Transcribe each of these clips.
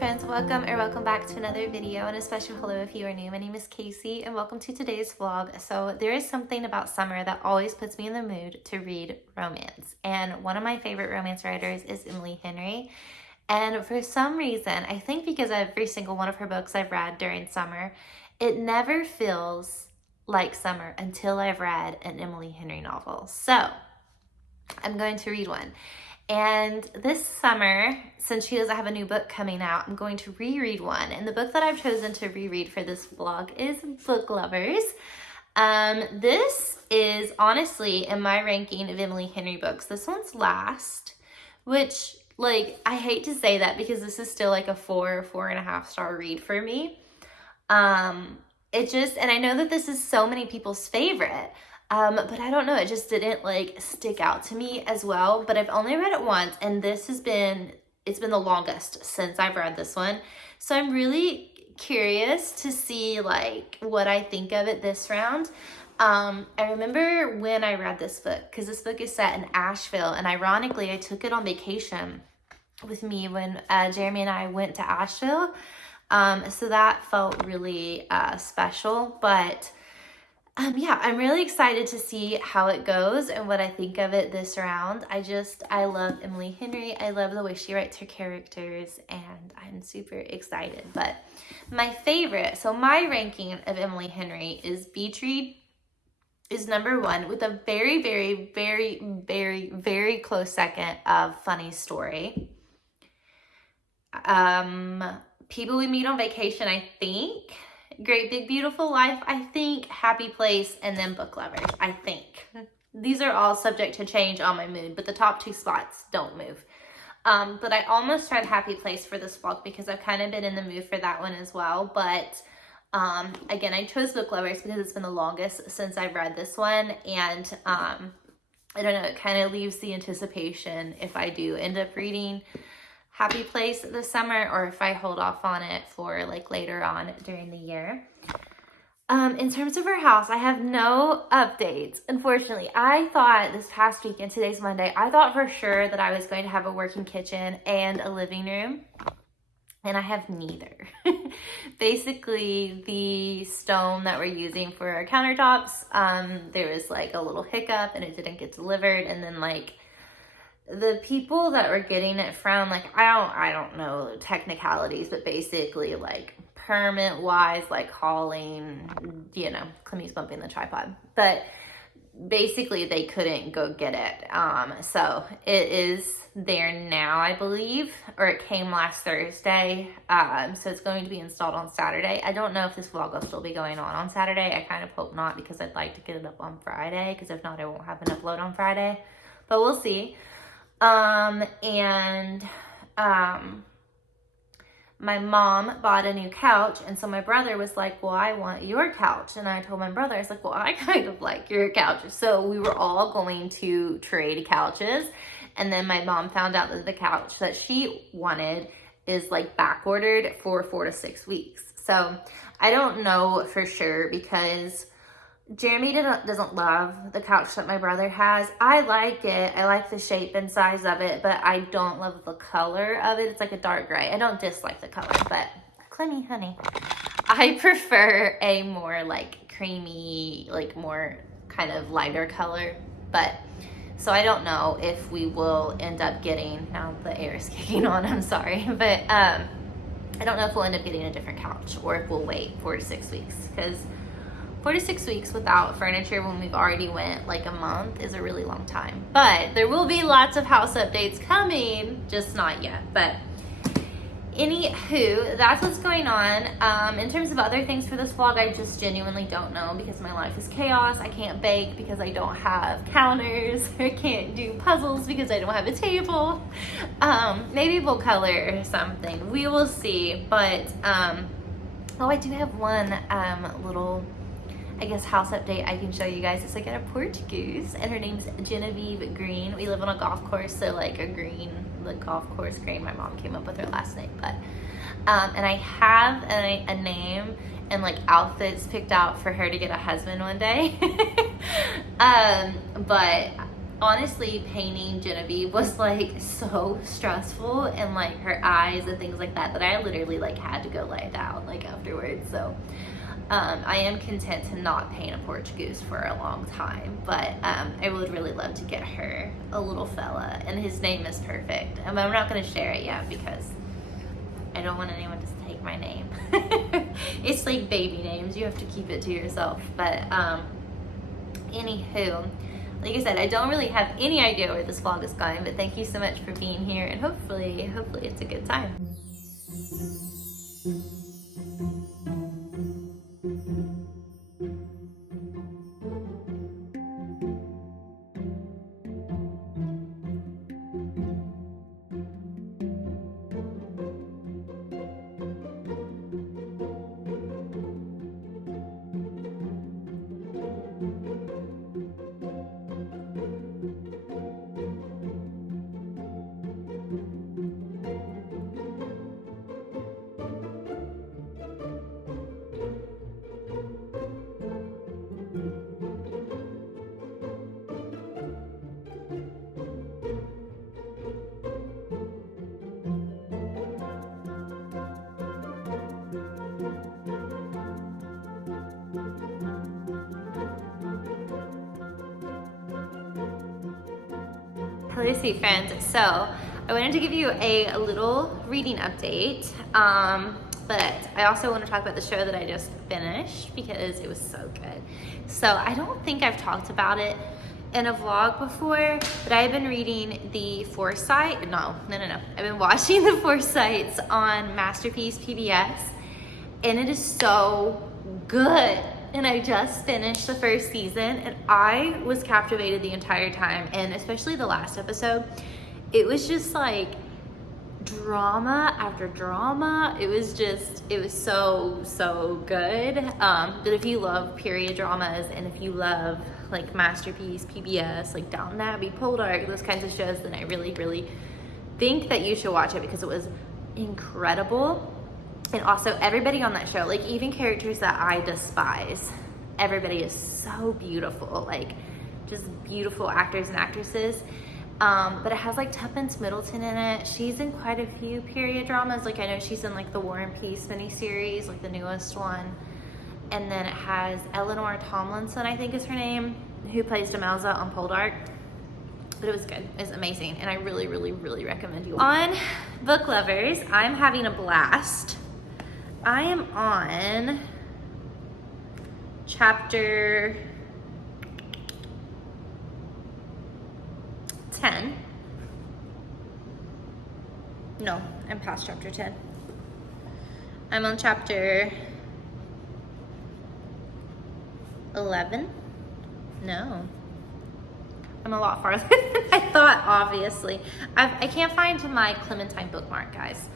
friends, welcome back to another video, and a special hello if you are new. My name is Casey and welcome to today's vlog. So there is something about summer that always puts me in the mood to read romance, and one of my favorite romance writers is Emily Henry. And for some reason, I think because every single one of her books I've read during summer, it never feels like summer until I've read an Emily Henry novel. So I'm going to read one. And this summer, since she doesn't have a new book coming out, I'm going to reread one. And the book that I've chosen to reread for this vlog is Book Lovers. This is honestly in my ranking of Emily Henry books. This one's last, which, like, I hate to say that because this is still like a 4.5 star read for me. And I know that this is so many people's favorite. But I don't know, it just didn't like stick out to me as well. But I've only read it once, and it's been the longest since I've read this one. So I'm really curious to see like what I think of it this round. I remember when I read this book, because this book is set in Asheville, and ironically I took it on vacation with me when Jeremy and I went to Asheville. So that felt really special, but yeah, I'm really excited to see how it goes and what I think of it this round. I love Emily Henry. I love the way she writes her characters, and I'm super excited. But my favorite, so my ranking of Emily Henry is Beach Read is number one, with a very, very, very, very, very close second of Funny Story. People We Meet on Vacation, I think. Great Big Beautiful Life, I think. Happy Place, and then Book Lovers, I think. These are all subject to change on my mood, but the top two spots don't move. But I almost read Happy Place for this vlog because I've kind of been in the mood for that one as well. But again, I chose Book Lovers because it's been the longest since I've read this one. And I don't know, it kind of leaves the anticipation if I do end up reading Happy Place this summer, or if I hold off on it for like later on during the year. In terms of her house, I have no updates. Unfortunately, I thought this past weekend, today's Monday, I thought for sure that I was going to have a working kitchen and a living room, and I have neither. Basically, the stone that we're using for our countertops, there was like a little hiccup and it didn't get delivered, and then like the people that were getting it from, like, I don't know technicalities, but basically like permit wise, like hauling, you know, Clemmy's bumping the tripod, but basically they couldn't go get it. So it is there now, I believe, or it came last Thursday. So it's going to be installed on Saturday. I don't know if this vlog will still be going on Saturday. I kind of hope not, because I'd like to get it up on Friday, because if not, I won't have an upload on Friday, but we'll see. My mom bought a new couch, and so my brother was like, well, I want your couch. And I told my brother, I was like, well, I kind of like your couch. So we were all going to trade couches. And then my mom found out that the couch that she wanted is like back ordered for 4 to 6 weeks. So I don't know for sure, because Jeremy doesn't love the couch that my brother has. I like it. I like the shape and size of it, but I don't love the color of it. It's like a dark gray. I don't dislike the color, but Clemmy, honey, I prefer a more like creamy, like more kind of lighter color. But so I don't know if we will end up getting, now the air is kicking on, I'm sorry, but I don't know if we'll end up getting a different couch, or if we'll wait 4 to 6 weeks, because 4 to 6 weeks without furniture when we've already went like a month is a really long time. But there will be lots of house updates coming, just not yet. But anywho, that's what's going on. In terms of other things for this vlog, I just genuinely don't know, because my life is chaos. I can't bake because I don't have counters. I can't do puzzles because I don't have a table. Maybe we'll color or something. We will see. But oh, I do have one little, I guess, house update I can show you guys. It's like at a Portuguese, and her name's Genevieve Green. We live on a golf course, so like the golf course green. My mom came up with her last name, but and I have a name and like outfits picked out for her to get a husband one day. But honestly, painting Genevieve was like so stressful, and like her eyes and things like that, that I literally like had to go lay down like afterwards. So I am content to not paint a Portuguese for a long time, but I would really love to get her a little fella, and his name is perfect. I'm not going to share it yet because I don't want anyone to take my name. It's like baby names, you have to keep it to yourself. But anywho, like I said, I don't really have any idea where this vlog is going, but thank you so much for being here, and hopefully it's a good time. Hello, sweet friends. So I wanted to give you a little reading update, but I also want to talk about the show that I just finished because it was so good. So I don't think I've talked about it in a vlog before, but I've been reading the Foresight. No. I've been watching the Foresights on Masterpiece PBS, and it is so good. And I just finished the first season, and I was captivated the entire time, and especially the last episode. It was just like drama after drama. It was so good. But if you love period dramas, and if you love like Masterpiece, PBS, like Downton Abbey, Poldark, those kinds of shows, then I really think that you should watch it because it was incredible. And also everybody on that show, like even characters that I despise, everybody is so beautiful, like just beautiful actors and actresses. But it has like Tuppence Middleton in it. She's in quite a few period dramas. Like I know she's in like the War and Peace miniseries, like the newest one. And then it has Eleanor Tomlinson, I think is her name, who plays Demelza on Poldark. But it was good. It was amazing. And I really recommend you. On Book Lovers, I'm having a blast. I am on chapter 10. No, I'm past chapter 10. I'm on chapter 11. No. I'm a lot farther than I thought, obviously. I can't find my Clementine bookmark, guys.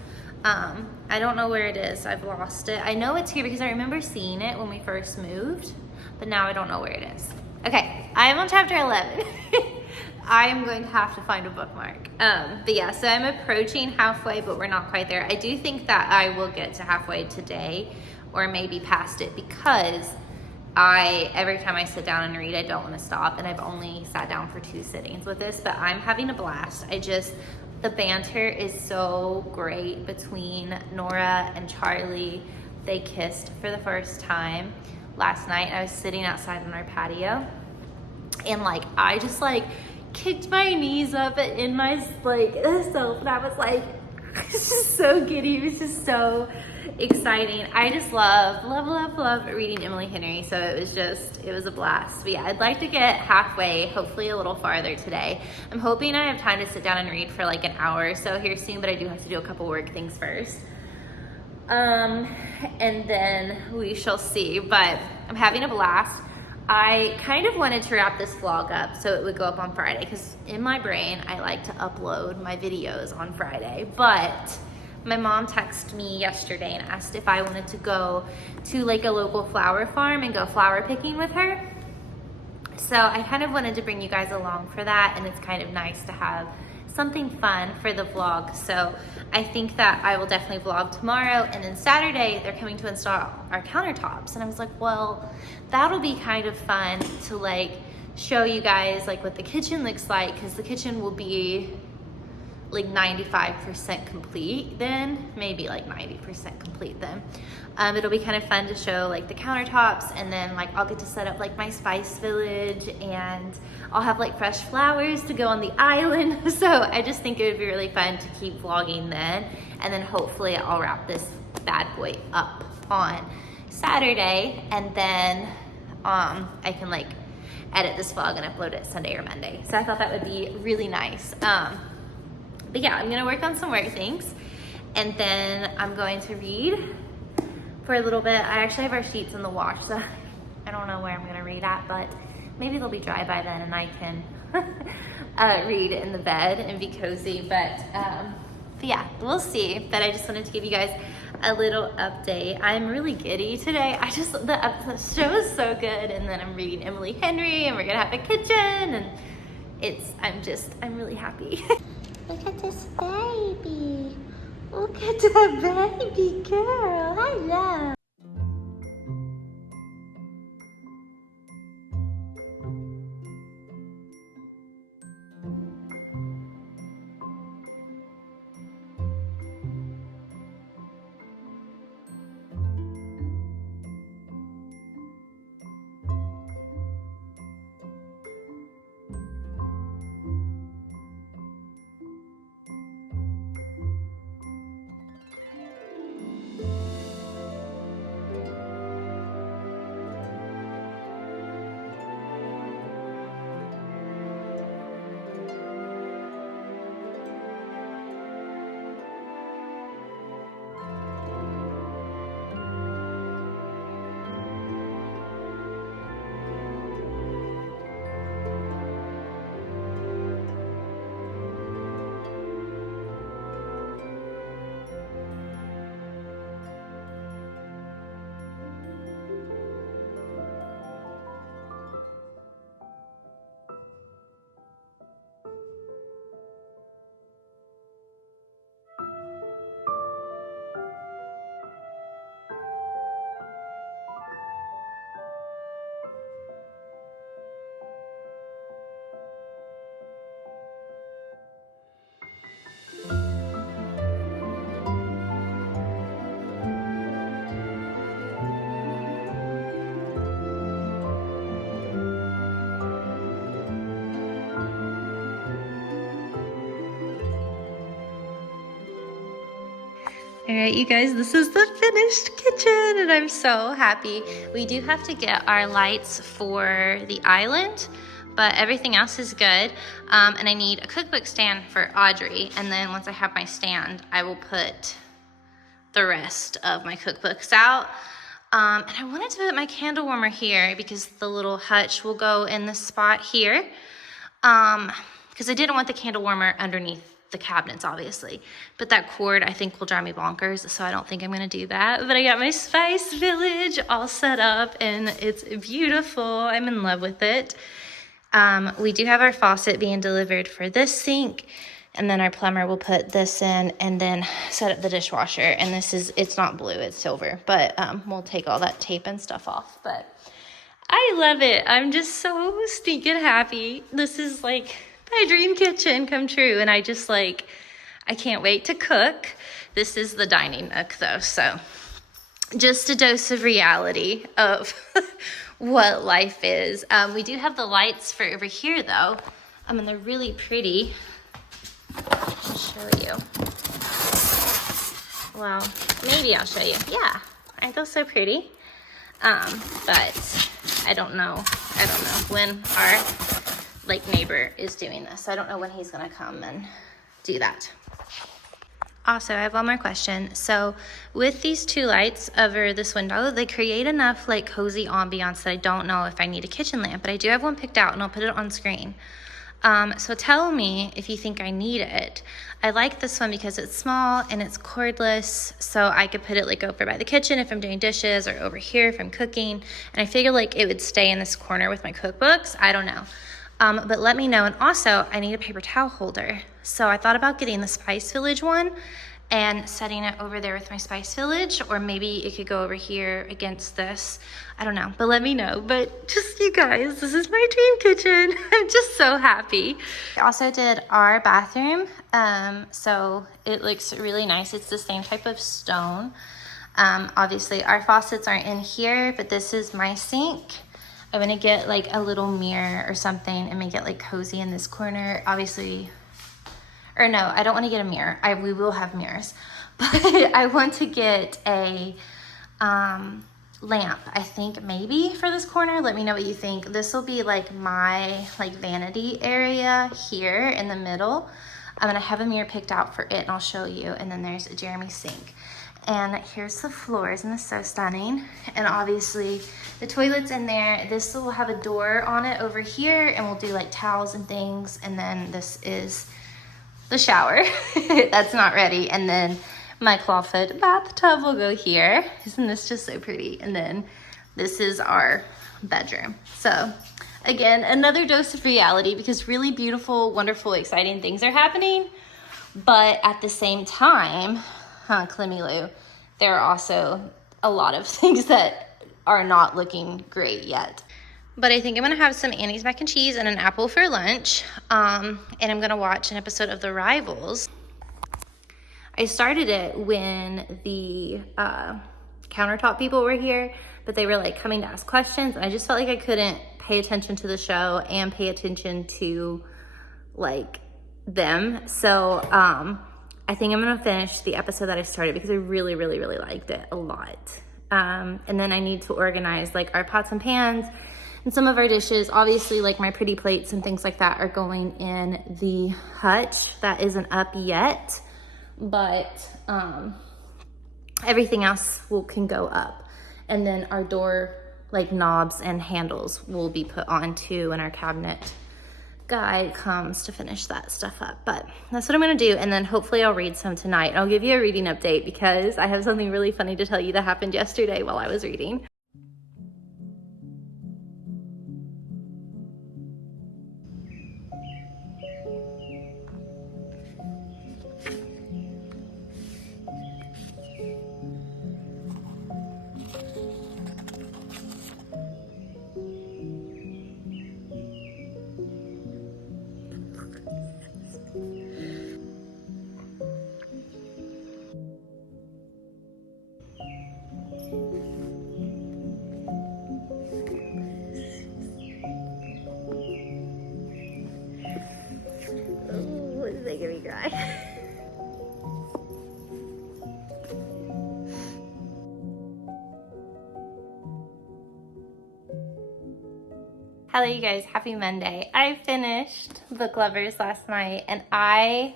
I don't know where it is. I've lost it. I know it's here because I remember seeing it when we first moved, but now I don't know where it is. Okay, I am on chapter 11. I am going to have to find a bookmark. But yeah, so I'm approaching halfway, but we're not quite there. I do think that I will get to halfway today, or maybe past it, because every time I sit down and read, I don't want to stop, and I've only sat down for 2 sittings with this, but I'm having a blast. The banter is so great between Nora and Charlie. They kissed for the first time last night. I was sitting outside on our patio, and like I just like kicked my knees up in my like self, and I was like, it's just so giddy. It was just so exciting. I just love reading Emily Henry, so it was a blast. But yeah, I'd like to get halfway, hopefully a little farther today. I'm hoping I have time to sit down and read for like an hour or so here soon, but I do have to do a couple work things first. And then we shall see, but I'm having a blast. I kind of wanted to wrap this vlog up so it would go up on Friday, because in my brain, I like to upload my videos on Friday, but my mom texted me yesterday and asked if I wanted to go to like a local flower farm and go flower picking with her. So I kind of wanted to bring you guys along for that, and it's kind of nice to have something fun for the vlog. So I think that I will definitely vlog tomorrow, and then Saturday they're coming to install our countertops, and I was like, well, that'll be kind of fun to like show you guys like what the kitchen looks like, because the kitchen will be like 95% complete then, maybe like 90% complete then. It'll be kind of fun to show like the countertops, and then like I'll get to set up like my spice village, and I'll have like fresh flowers to go on the island. So I just think it would be really fun to keep vlogging then, and then hopefully I'll wrap this bad boy up on Saturday, and then I can like edit this vlog and upload it Sunday or Monday. So I thought that would be really nice. But yeah, I'm gonna work on some work things, and then I'm going to read for a little bit. I actually have our sheets in the wash, so I don't know where I'm gonna read at, but maybe they'll be dry by then and I can read in the bed and be cozy. But yeah, we'll see. But I just wanted to give you guys a little update. I'm really giddy today. The show is so good, and then I'm reading Emily Henry, and we're gonna have a kitchen, and I'm really happy. Look at this baby. Look at that baby girl. Hello. All right, you guys, this is the finished kitchen, and I'm so happy. We do have to get our lights for the island, but everything else is good. And I need a cookbook stand for Audrey, and then once I have my stand, I will put the rest of my cookbooks out. And I wanted to put my candle warmer here because the little hutch will go in this spot here. Because I didn't want the candle warmer underneath the cabinets, obviously, but that cord I think will drive me bonkers, so I don't think I'm gonna do that. But I got my spice village all set up, and it's beautiful. I'm in love with it. We do have our faucet being delivered for this sink, and then our plumber will put this in and then set up the dishwasher. And it's not blue, it's silver, but we'll take all that tape and stuff off. But I love it. I'm just so stinking happy. This is like my dream kitchen come true, and I can't wait to cook. This is the dining nook though, so just a dose of reality of what life is. We do have the lights for over here though, and they're really pretty. I'll show you. Well, maybe I'll show you. Yeah, aren't those so pretty? But I don't know when our neighbor is doing this. I don't know when he's gonna come and do that. Also, I have one more question. So with these two lights over this window, they create enough cozy ambiance that I don't know if I need a kitchen lamp, but I do have one picked out and I'll put it on screen. So tell me if you think I need it. I like this one because it's small and it's cordless, so I could put it over by the kitchen if I'm doing dishes, or over here if I'm cooking, and I figure it would stay in this corner with my cookbooks. I don't know. But let me know. And also, I need a paper towel holder. So I thought about getting the Spice Village one and setting it over there with my Spice Village, or maybe it could go over here against this. I don't know, but let me know. But just, you guys, this is my dream kitchen. I'm just so happy. I also did our bathroom, so it looks really nice. It's the same type of stone. Obviously our faucets aren't in here, but this is my sink. I'm gonna get like a little mirror or something and make it like cozy in this corner. Obviously, or no, I don't want to get a mirror. We will have mirrors, but I want to get a lamp, I think maybe for this corner. Let me know what you think. This will be like my like vanity area here in the middle. I'm gonna have a mirror picked out for it and I'll show you. And then there's a Jeremy sink. And here's the floor. Isn't this so stunning? And obviously the toilet's in there. This will have a door on it over here, and we'll do like towels and things. And then this is the shower. That's not ready. And then my clawfoot bathtub will go here. Isn't this just so pretty? And then this is our bedroom. So again, another dose of reality, because really beautiful, wonderful, exciting things are happening. But at the same time, Clemmy Lou, there are also a lot of things that are not looking great yet. But I think I'm gonna have some Annie's mac and cheese and an apple for lunch. And I'm gonna watch an episode of The Rivals. I started it when the countertop people were here, but they were like coming to ask questions, and I just felt like I couldn't pay attention to the show and pay attention to like them. So I think I'm gonna finish the episode that I started, because I really, really, really liked it a lot. And then I need to organize like our pots and pans and some of our dishes. Obviously, like my pretty plates and things like that are going in the hutch that isn't up yet, but everything else can go up. And then our door like knobs and handles will be put on too, and our cabinet guy comes to finish that stuff up. But that's what I'm gonna do, and then hopefully I'll read some tonight. I'll give you a reading update, because I have something really funny to tell you that happened yesterday while I was reading. Making me cry. Hello you guys, happy Monday. I finished Book Lovers last night, and I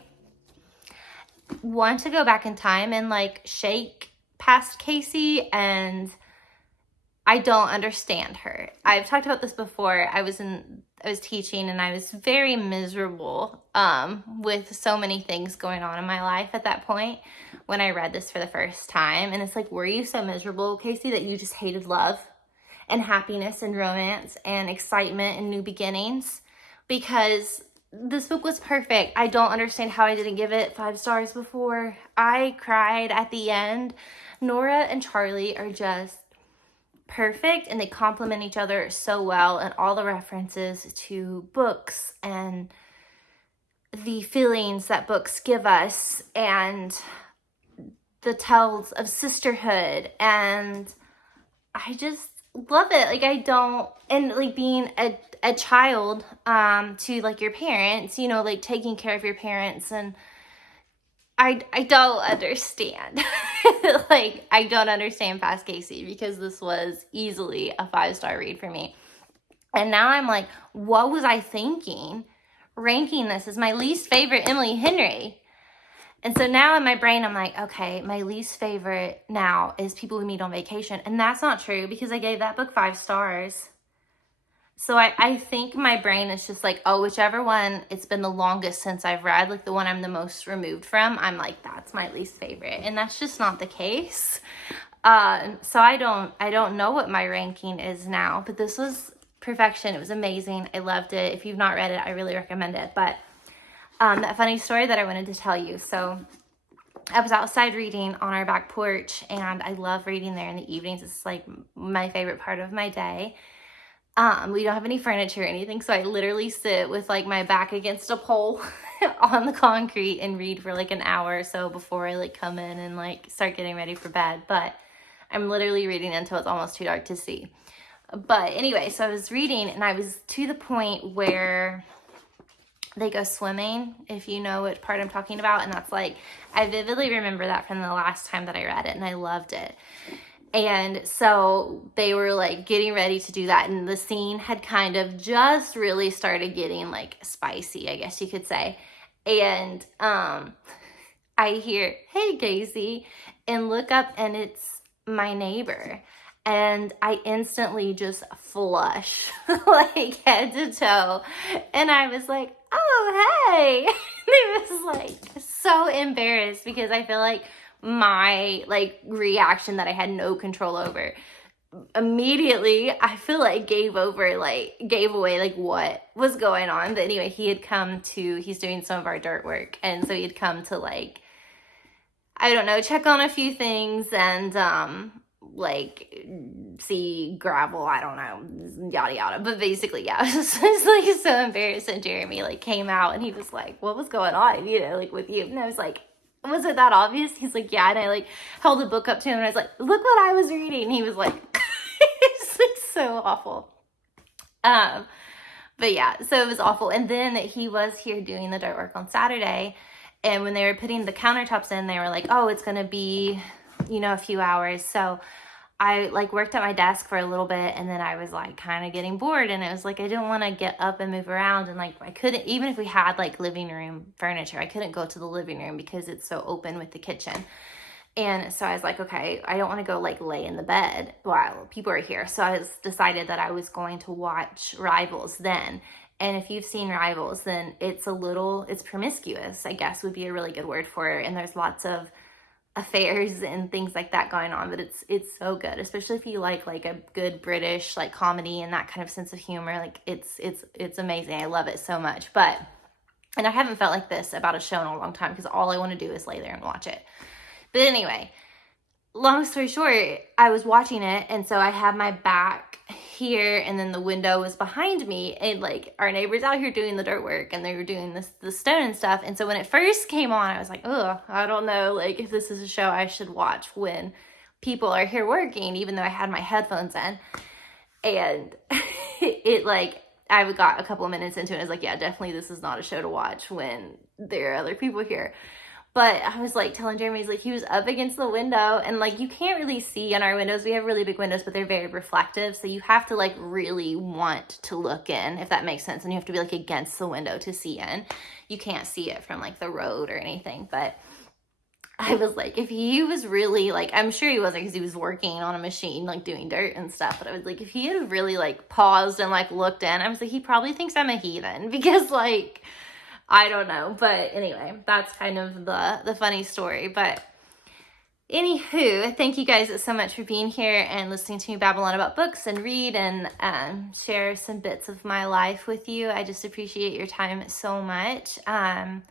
want to go back in time and like shake past Casey, and I don't understand her. I've talked about this before. I was teaching, and I was very miserable with so many things going on in my life at that point when I read this for the first time. And it's like, were you so miserable, Casey, that you just hated love and happiness and romance and excitement and new beginnings? Because this book was perfect. I don't understand how I didn't give it 5 stars before. I cried at the end. Nora and Charlie are just perfect, and they complement each other so well, and all the references to books and the feelings that books give us, and the tales of sisterhood, and I just love it. Like, I don't, and like being a child to like your parents, you know, like taking care of your parents, and I don't understand. Like, I don't understand past Casey, because this was easily a 5-star read for me. And now I'm like, what was I thinking ranking this as my least favorite Emily Henry? And so now in my brain, I'm like, okay, my least favorite now is People We Meet on Vacation. And that's not true, because I gave that book 5 stars. So I think my brain is just like, oh, whichever one it's been the longest since I've read, like the one I'm the most removed from, I'm like, that's my least favorite. And that's just not the case. So I don't know what my ranking is now, but this was perfection. It was amazing. I loved it. If you've not read it, I really recommend it. But that funny story that I wanted to tell you. So I was outside reading on our back porch, and I love reading there in the evenings. It's like my favorite part of my day. We don't have any furniture or anything, so I literally sit with like my back against a pole on the concrete and read for like an hour or so before I like come in and like start getting ready for bed. But I'm literally reading until it's almost too dark to see. But anyway, so I was reading, and I was to the point where they go swimming, if you know which part I'm talking about. And that's like, I vividly remember that from the last time that I read it, and I loved it. And so they were like getting ready to do that, and the scene had kind of just really started getting like spicy, I guess you could say. And I hear, "Hey, Casey," and look up, and it's my neighbor. And I instantly just flush like head to toe. And I was like, "Oh, hey." And it was like so embarrassed, because I feel like my like reaction that I had no control over immediately, I feel like gave away like what was going on. But anyway, he's doing some of our dirt work, and so he'd come to like, I don't know, check on a few things, and like see gravel, I don't know, yada yada. But basically, yeah, I was like so embarrassed. And Jeremy like came out, and he was like, "What was going on, like with you?" And I was like, "Was it that obvious?" He's like, "Yeah." And I like held the book up to him, and I was like, "Look what I was reading." And he was like, it's like so awful. But yeah, so it was awful. And then he was here doing the dirt work on Saturday, and when they were putting the countertops in, they were like, "Oh, it's gonna be, a few hours." So I like worked at my desk for a little bit, and then I was like kind of getting bored, and it was like I didn't want to get up and move around, and like I couldn't, even if we had like living room furniture, I couldn't go to the living room because it's so open with the kitchen. And so I was like, okay, I don't want to go like lay in the bed while people are here. So I decided that I was going to watch Rivals then. And if you've seen Rivals, then it's promiscuous, I guess would be a really good word for it. And there's lots of affairs and things like that going on, but it's so good, especially if you like a good British like comedy and that kind of sense of humor. Like it's amazing. I love it so much. And I haven't felt like this about a show in a long time, because all I want to do is lay there and watch it. But anyway, long story short, I was watching it, and so I had my back here, and then the window was behind me, and like our neighbors out here doing the dirt work, and they were doing the stone and stuff. And so when it first came on, I was like, "Oh, I don't know, like if this is a show I should watch when people are here working," even though I had my headphones in. And it like, I got a couple of minutes into it, and I was like, "Yeah, definitely this is not a show to watch when there are other people here." But I was like telling Jeremy, like he was up against the window, and like you can't really see in our windows. We have really big windows, but they're very reflective. So you have to like really want to look in, if that makes sense. And you have to be like against the window to see in. You can't see it from like the road or anything. But I was like, if he was really like, I'm sure he wasn't, because he was working on a machine, like doing dirt and stuff. But I was like, if he had really like paused and like looked in, I was like, he probably thinks I'm a heathen, because like, I don't know. But anyway, that's kind of the funny story. But anywho, thank you guys so much for being here and listening to me babble on about books and read and share some bits of my life with you. I just appreciate your time so much. I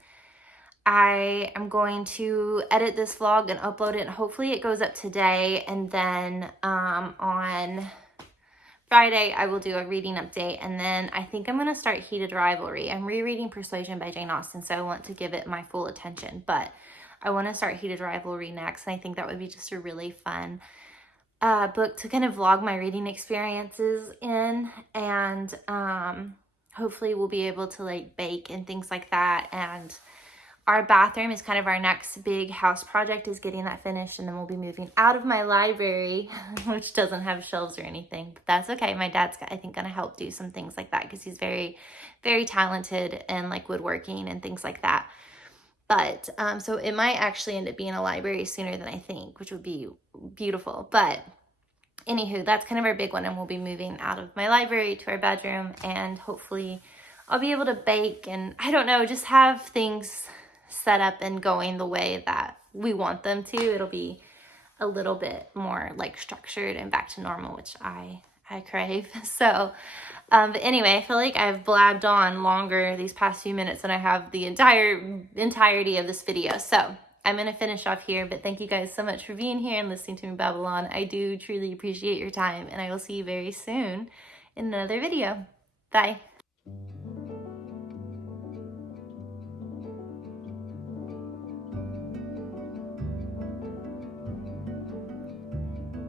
am going to edit this vlog and upload it, and hopefully it goes up today. And then on Friday, I will do a reading update, and then I think I'm going to start Heated Rivalry. I'm rereading Persuasion by Jane Austen, so I want to give it my full attention, but I want to start Heated Rivalry next, and I think that would be just a really fun book to kind of vlog my reading experiences in, and hopefully we'll be able to like bake and things like that. And our bathroom is kind of our next big house project, is getting that finished, and then we'll be moving out of my library, which doesn't have shelves or anything, but that's okay. My dad's, I think, gonna help do some things like that, because he's very, very talented in like woodworking and things like that. But so it might actually end up being a library sooner than I think, which would be beautiful. But anywho, that's kind of our big one, and we'll be moving out of my library to our bedroom, and hopefully I'll be able to bake and, I don't know, just have things set up and going the way that we want them to. It'll be a little bit more like structured and back to normal, which I crave. So but anyway, I feel like I've blabbed on longer these past few minutes than I have the entirety of this video. So I'm going to finish off here, but thank you guys so much for being here and listening to me babble on. I do truly appreciate your time, and I will see you very soon in another video. Bye.